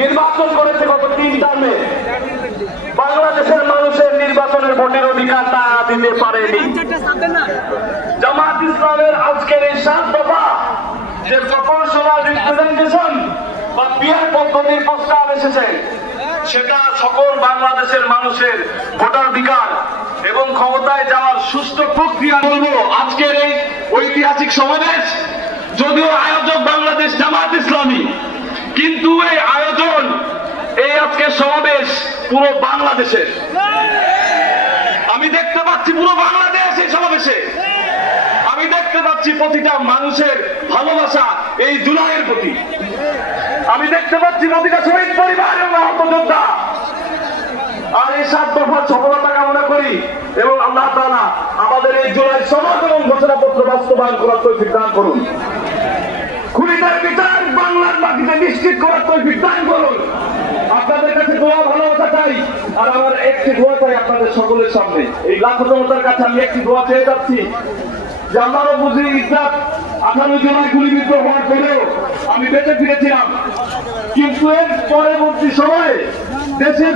নির্বাচন করেছে গত 3 টার্মে। বাংলাদেশের মানুষের নির্বাচনের ভোটের অধিকার তা দিতে পারেনি। জামাত ইসলামের আজকের এই 7 দফা যে প্রপোর্শনাল রিপ্রেজেন্টেশন বা পিয়ার পদ্ধতির প্রস্তাব এসেছে, সেটা সকল বাংলাদেশের মানুষের ভোটাধিকার এবং ক্ষমতায় যাওয়ার সুষ্ঠু প্রক্রিয়া। বলবো আজকের এই ঐতিহাসিক সমাবেশ যদিও আয়োজক বাংলাদেশ জামাত ইসলামী, কিন্তু এই আয়োজন, এই আজকের সমাবেশ পুরো বাংলাদেশের। আমি দেখতে পাচ্ছি পুরো বাংলাদেশ এই সমাবেশে। আমি দেখতে পাচ্ছি প্রতিটা মানুষের ভালোবাসা এই জুলাইয়ের প্রতি। আমি দেখতে পাচ্ছি প্রতিটা শহীদ পরিবার এবং আহত যোদ্ধা। আর এই 7 দফার সফলতা কামনা করি এবং আল্লাহ তাআলা আমাদের এই জুলাই সনদ এবং ঘোষণাপত্র বাস্তবায়ন করার তৌফিক দান করুন। খুনিদের বিচার বাংলার মাটিতে নিশ্চিত করার তৌফিক দান করুন। আপনাদের কাছে দোয়া ভালোবাসা চাই, আর আমার একটি দোয়া চাই আপনাদের সকলের সামনে। এই লাখো জনতার কাছে আমি একটি দোয়া চেয়ে যাচ্ছি যে আমারও বুঝি ইজ্জত 18 জুলাই গুলিবিদ্ধ হওয়ার পরেও আমি বেঁচে ফিরেছিলাম, কিন্তু এর পরবর্তী সময়ে দেশের